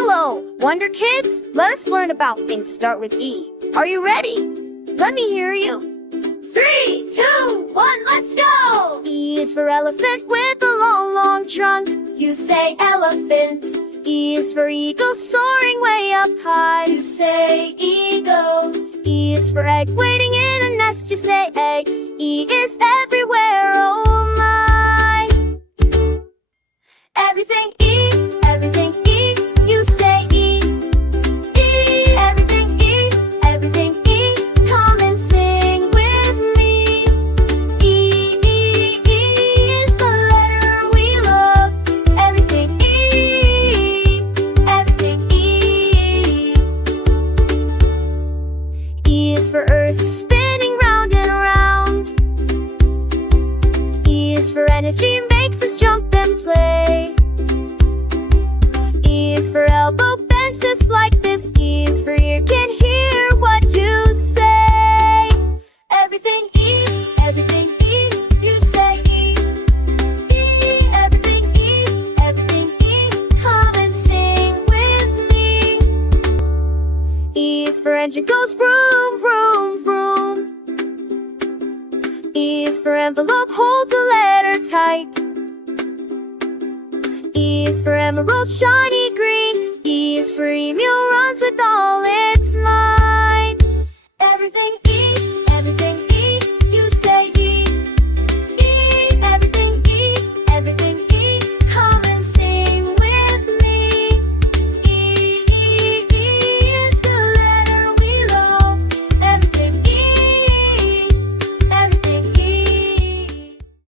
Hello, Wonder Kids! Let us learn about things start with E. Are you ready? Let me hear you. 3, 2, 1, let's go! E is for elephant with a long, long trunk. You say elephant. E is for eagle soaring way up high. You say eagle. E is for egg waiting in a nest. You say egg. E is everywhere, oh my. Everything E, everything E. You say E. E, everything E, everything E. Come and sing with me. E, E, E is the letter we love. Everything E, everything E. E is for earth spinning round and around. E is for energy, makes us jump and play. E is for elbow bends just like this. E is for ear, can hear what you say. Everything E, everything E. You say E. E, everything E, everything E. Come and sing with me. E is for engine, goes vroom, vroom, vroom. E is for envelope, holds a letter tight. E is for emerald, shiny green. E is for emu, runs with all its might.